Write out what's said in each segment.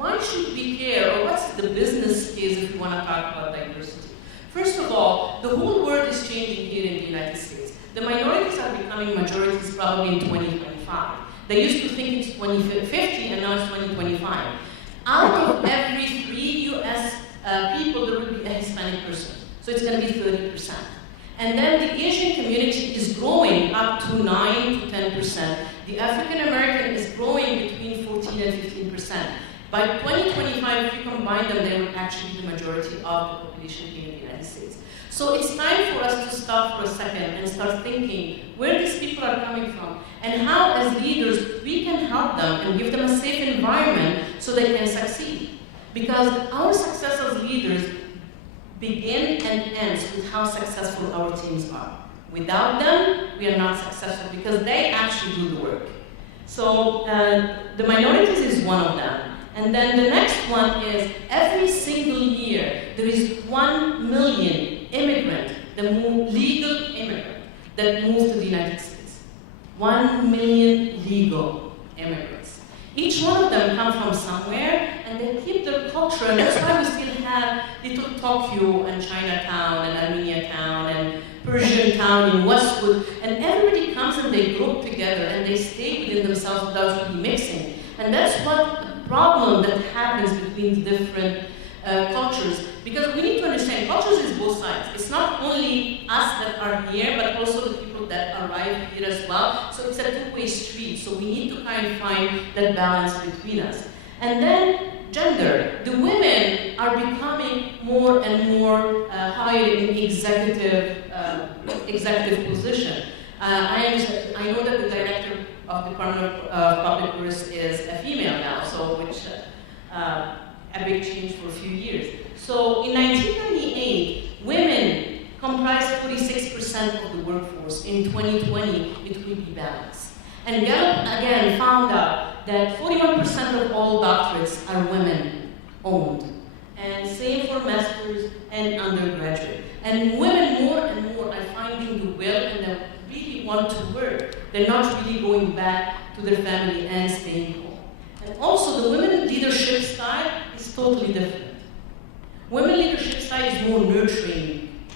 why should we care, or what's the business case if we want to talk about diversity? First of all, the whole world is changing here in the United States. The minorities are becoming majorities probably in 2025. They used to think it's 2050 and now it's 2025. Out of every 3 US people, there will be a Hispanic person. So it's going to be 30%. And then the Asian community is growing up to 9 to 10%. The African American is growing between 14 and 15%. By 2025, if you combine them, they will actually be the majority of the population here in the United States. So it's time for us to stop for a second and start thinking where these people are coming from and how, as leaders, we can help them and give them a safe environment so they can succeed. Because our success as leaders begins and ends with how successful our teams are. Without them, we are not successful because they actually do the work. So the minorities is one of them. And then the next one is every single year there is 1 million immigrant, legal immigrant, that moves to the United States. 1 million legal immigrants. Each one of them come from somewhere and they keep their culture, and that's why we still have little Tokyo and Chinatown and Armenia Town and Persian Town in Westwood, and everybody comes and they group together and they stay within themselves without really mixing. And that's what problem that happens between the different cultures, because we need to understand cultures is both sides. It's not only us that are here, but also the people that arrive here as well. So it's a two-way street. So we need to kind of find that balance between us. And then gender. The women are becoming more and more higher in executive position. I know that the director of the Department of Public Works is a female now, so which a big change for a few years. So in 1998, women comprised 46% of the workforce. In 2020, it will be balanced. And Gallup again found out that 41% of all doctorates are women-owned. And same for masters and undergraduate. And women more and more are finding the will and they really want to work. They're not really going back to their family and staying home. And also the women leadership style is totally different. Women leadership style is more nurturing,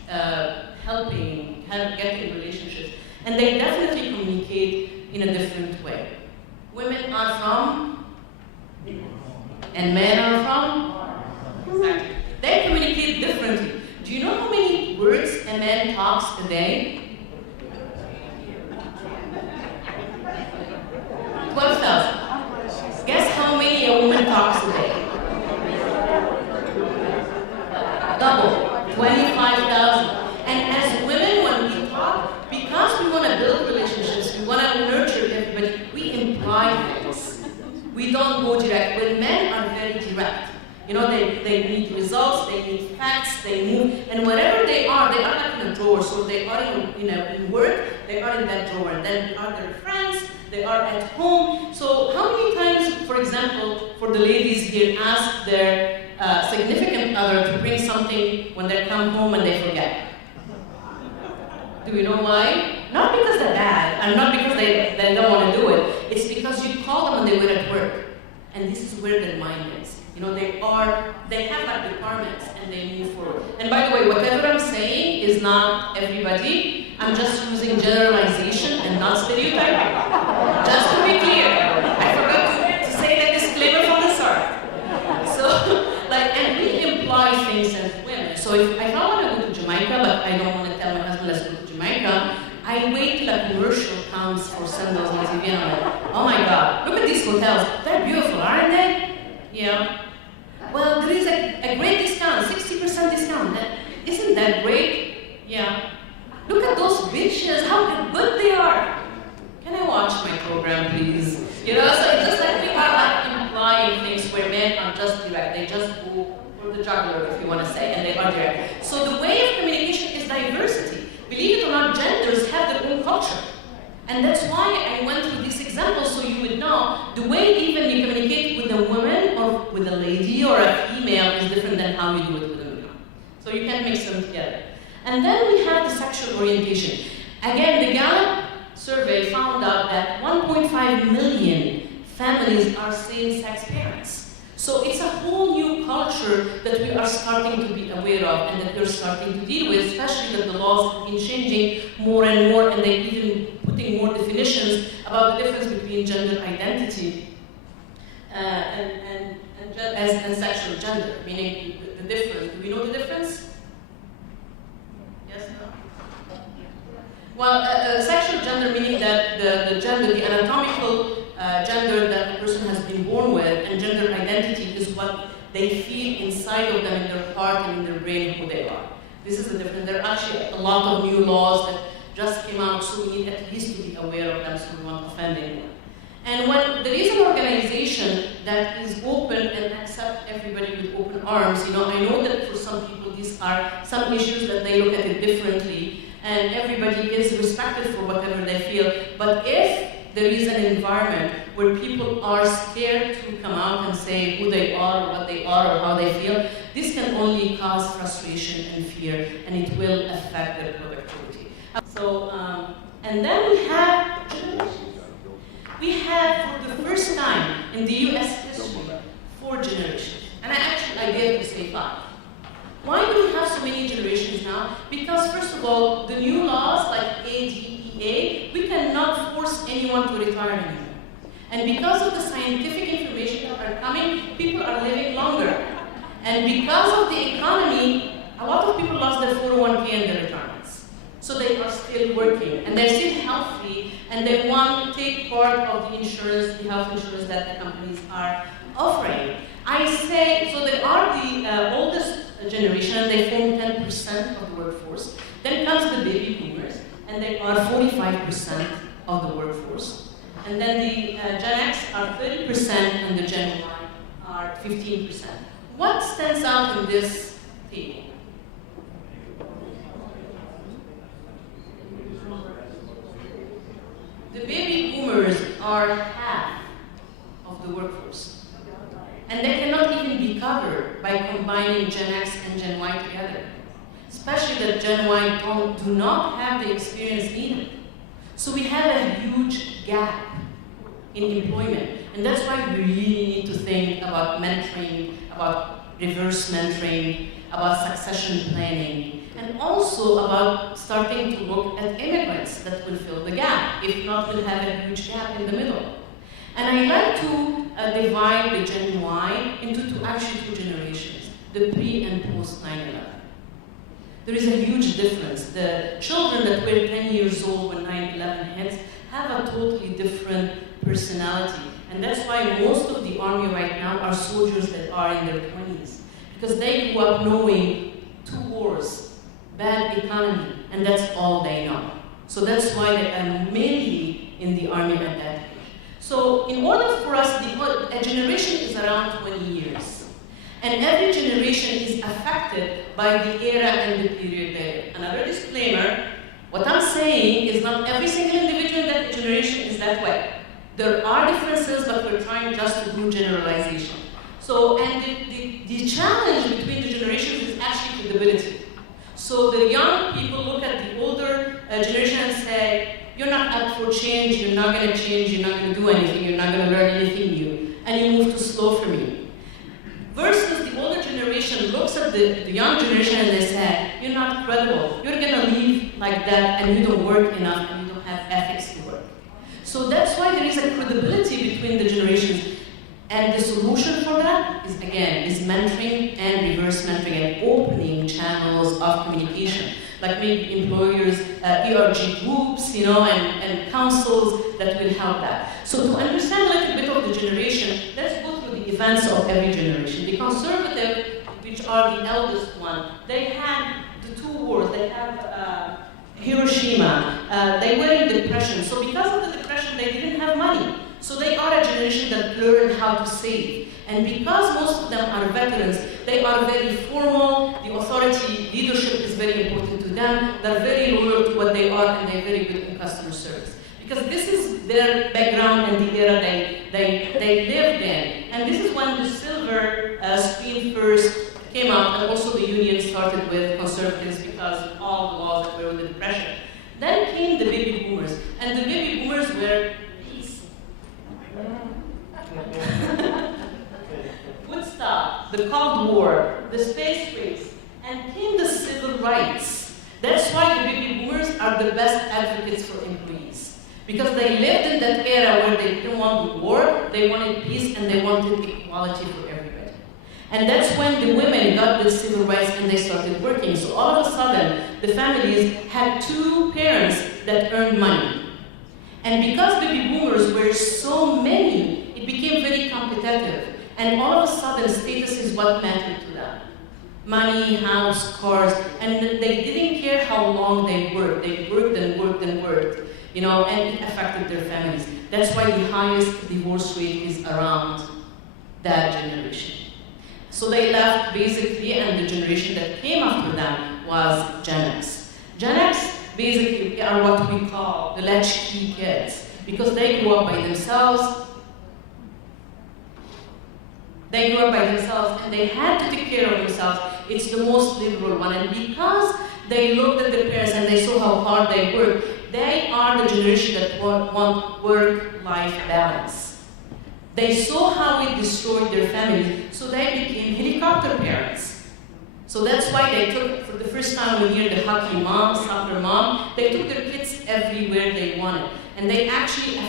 helping, getting relationships. And they definitely communicate in a different way. Women are from, and men are from? Exactly. They communicate differently. Do you know how many words a man talks a day? 12,000. Guess how many a woman talks a day? Double, 25,000. And as women, when we talk, because we want to build relationships, we want to nurture everybody, we imply things. We don't go direct. When men are very direct, you know, they need results, they need facts, they move, and whatever they are like in a drawer. So they are in work, they are in that drawer. And then are their friends, they are at home. So how many times, for example, for the ladies here, ask their significant other to bring something when they come home and they forget? Do you know why? Not because they're bad, and not because they don't want to do it. It's because you call them when they were at work. And this is where their mind is. You know, they have like departments and they move forward. And by the way, whatever I'm saying is not everybody. I'm just using generalization and not stereotyping. Just to be clear. I forgot to say that disclaimer from the start. So, and we imply things as women. So if I don't want to go to Jamaica, but I don't want to tell my husband, let's go to Jamaica, I wait till a commercial comes for sandals on TV and I'm like, oh my God, look at these hotels. They're beautiful, aren't they? Yeah. Well, there is a great discount, 60% discount. Isn't that great? Yeah. Look at those beaches, how good they are. Can I watch my program, please? You know, so it's just like we are like implying things where men are just direct. They just go for the jugular, if you want to say, and they are direct. So the way of communication is diversity. Believe it or not, genders have their own culture. And that's why I went through this example so you would know the way even you communicate with a woman or with a lady or a female is different than how you do it with a male. So you can't mix them together. And then we have the sexual orientation. Again, the Gallup survey found out that 1.5 million families are same-sex parents. So it's a whole new culture that we are starting to be aware of and that we're starting to deal with, especially that the laws have been changing more and more, and they're even putting more definitions about the difference between gender identity and sexual gender, meaning the difference. Do we know the difference? Yes, no? Well, sexual gender meaning that the gender, the anatomical gender that the person has been born with, and gender identity is what they feel inside of them, in their heart and in their brain, who they are. This is the difference. There are actually a lot of new laws that just came out, so we need at least to be aware of them so we won't offend anyone. And when there is an organization that is open and accept everybody with open arms, I know that for some people these are some issues that they look at it differently, and everybody is respected for whatever they feel. But if there is an environment where people are scared to come out and say who they are, or what they are, or how they feel, this can only cause frustration and fear, and it will affect their productivity. So, and then we have generations. We have, for the first time in the US history, 4 generations. And I dare to say 5. Why do we have so many generations now? Because first of all, the new laws like ADEA, we cannot force anyone to retire anymore. And because of the scientific information that are coming, people are living longer. And because of the economy, a lot of people lost their 401k and their retirements. So they are still working, and they're still healthy, and they want to take part of the insurance, the health insurance that the companies are offering. I say, so they are the oldest generation, and they form 10% of the workforce. Then comes the baby boomers, and they are 45% of the workforce. And then the Gen X are 30%, and the Gen Y are 15%. What stands out in this table? The baby boomers are half of the workforce. And they cannot even be covered by combining Gen X and Gen Y together. Especially that Gen Y do not have the experience needed. So we have a huge gap in employment. And that's why we really need to think about mentoring, about reverse mentoring, about succession planning, and also about starting to look at immigrants that will fill the gap. If not, we'll have a huge gap in the middle. And I like to divide the Gen Y into two generations, the pre and post 9/11. There is a huge difference. The children that were 10 years old when 9/11 hits have a totally different personality. And that's why most of the army right now are soldiers that are in their 20s. Because they grew up knowing 2 wars, bad economy, and that's all they know. So that's why they are mainly in the army at that age. So in order for us, a generation is around 20 years. And every generation is affected by the era and the period they're in. Another disclaimer, what I'm saying is not every single individual in that generation is that way. There are differences, but we're trying just to do generalization. So, and the challenge between the generations is actually credibility. So the young people look at the older generation and say, you're not up for change, you're not going to change, you're not going to do anything, you're not going to learn anything new, and you move too slow for me. Versus the older generation looks at the young generation and they say, you're not credible, you're going to leave like that and you don't work enough and you don't have ethics to work. So that's why there is a credibility between the generations. And the solution for that is, again, is mentoring and reverse mentoring and opening channels of communication, like maybe employers, ERG groups, and councils that will help that. So to understand a little bit of the generation, let's go through the events of every generation. The conservative, which are the eldest one, they had the 2 wars. They have Hiroshima. They were in depression. So because of the depression, they didn't have money. So they are a generation that learned how to save. And because most of them are veterans, they are very formal, the authority, leadership is very important to them, they're very loyal to what they are, and they're very good in customer service. Because this is their background and the era they lived in. And this is when the silver screen first came out, and also the union started with conservatives because of all the laws that were with the depression. Then came the baby boomers, and the baby boomers were the Cold War, the space race, and came the civil rights. That's why the baby boomers are the best advocates for employees. Because they lived in that era where they didn't want war, they wanted peace, and they wanted equality for everybody. And that's when the women got the civil rights and they started working. So all of a sudden, the families had two parents that earned money. And because baby boomers were so many, it became very competitive. And all of a sudden, status is what mattered to them. Money, house, cars, and they didn't care how long they worked. They worked and worked and worked, and it affected their families. That's why the highest divorce rate is around that generation. So they left basically, and the generation that came after them was Gen X. Gen X basically are what we call the latchkey kids, because they grew up by themselves. They grew up by themselves and they had to take care of themselves. It's the most liberal one. And because they looked at their parents and they saw how hard they worked, they are the generation that want work-life balance. They saw how it destroyed their families, so they became helicopter parents. So that's why they took, for the first time we hear the hockey mom, soccer mom, they took their kids everywhere they wanted. And they actually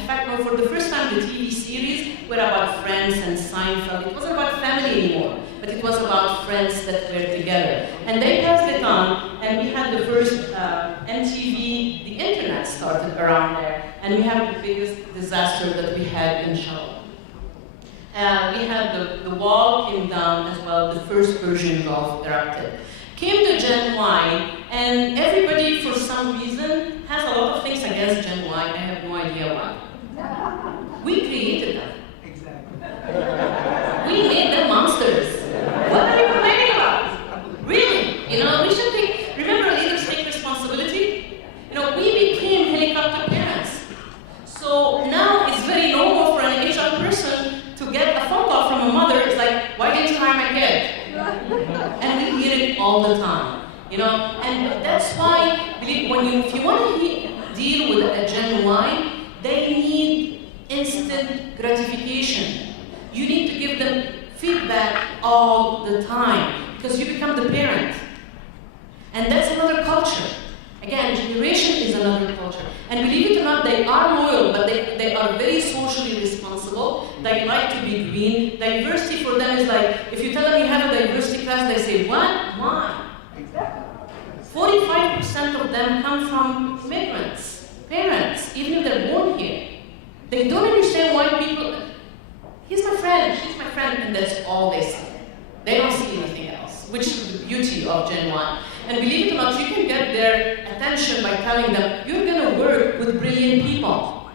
for the first time the TV series were about Friends and Seinfeld. It wasn't about family anymore, but it was about friends that were together. And they passed it on, and we had the first MTV, the internet started around there, and we have the biggest disaster that we had in Charlotte. We had the wall came down as well, the first Persian Gulf erupted. Came the Gen Y, and everybody, for some reason, has a lot of things against Gen Y. I have no idea why. We created them. Exactly. We made them monsters. What are you complaining about? Really? We should remember leaders take responsibility. We became helicopter parents. So now it's very normal for an HR person to get a phone call from a mother. It's like, why didn't you hire my kid? And we hear it all the time, and that's why if you want to deal with a Gen Y, they need instant gratification. You need to give them feedback all the time because you become the parent. And that's another culture. Again, generation is another culture. And believe it or not, they are loyal, but they are very socially responsible. They like to be green. Diversity for them is like, if you tell them you have a diversity class, they say, what? Why? Exactly. 45% of them come from immigrants, parents, even if they're born here. They don't understand why people, he's my friend, she's my friend, and that's all they see. They don't see anything else, which is the beauty of Gen Y. And believe it or not, you can get their attention by telling them, you're going to work with brilliant people.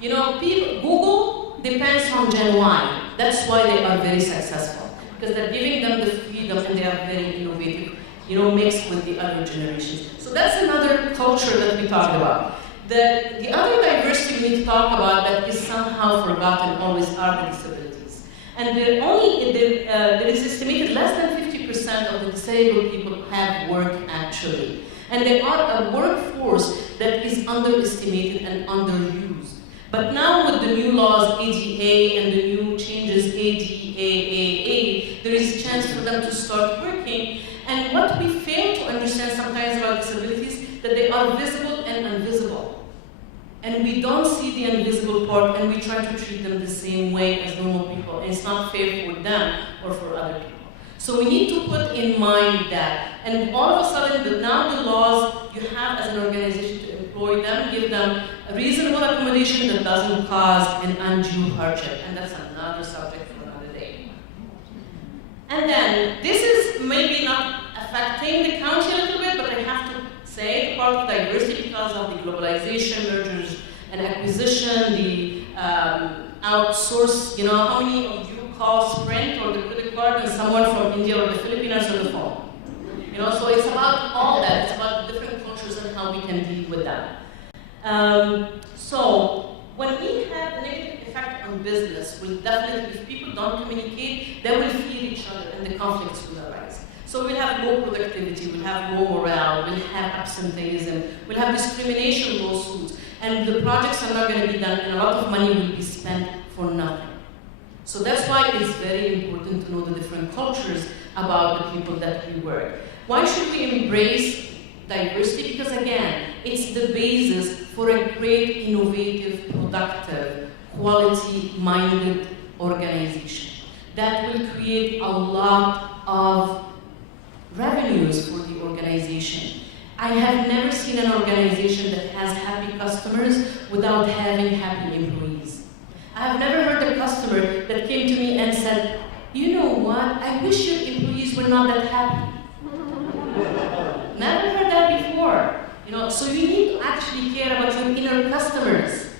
Google depends on Gen Y. That's why they are very successful. Because they're giving them the freedom and they are very innovative, mixed with the other generations. So that's another culture that we talked about. The other diversity we need to talk about that is somehow forgotten always are the disabilities. And there is estimated less than 50% of the disabled people have work actually. And they are a workforce that is underestimated and underused. But now with the new laws, ADA, and the new changes, ADAAA, there is a chance for them to start working. And what we fail to understand sometimes about disabilities, that they are visible and invisible. And we don't see the invisible part, and we try to treat them the same way as normal people. And it's not fair for them or for other people. So we need to put in mind that. And all of a sudden, now the laws, you have as an organization to employ them, give them a reasonable accommodation that doesn't cause an undue hardship. And that's another subject for another day. And then, this is maybe not affecting the county a little bit, but I have to say, part of diversity because of the globalization, mergers and acquisition, the outsource, how many of you call Sprint or the credit card and someone from India or the Philippines on the phone? So it's about all that. It's about different cultures and how we can deal with that. So when we have a negative effect on business, we'll definitely, if people don't communicate, they will fear each other and the conflicts will arise. So we'll have low productivity, we'll have low morale, we'll have absenteeism, we'll have discrimination lawsuits, and the projects are not going to be done, and a lot of money will be spent for nothing. So that's why it's very important to to know the different cultures about the people that we work. Why should we embrace diversity? Because again, it's the basis for a great, innovative, productive, quality-minded organization that will create a lot of revenues for the organization. I have never seen an organization that has happy customers without having happy employees. I have never heard a customer that came to me and said, you know what, I wish your employees were not that happy. Never heard that before. So you need to actually care about your inner customers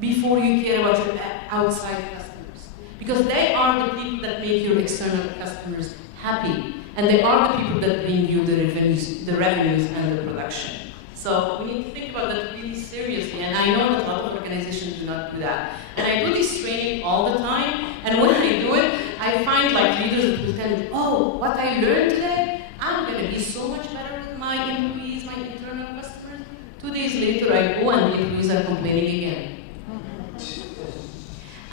before you care about your outside customers. Because they are the people that make your external customers happy. And they are the people that bring you the revenues and the production. So we need to think about that really seriously. And I know that a lot of organizations do not do that. And I do this training all the time. And when I do it, I find leaders that will tell me, oh, what I learned today, I'm going to be so much better with my employees, my internal customers. 2 days later, I go and the employees are complaining again.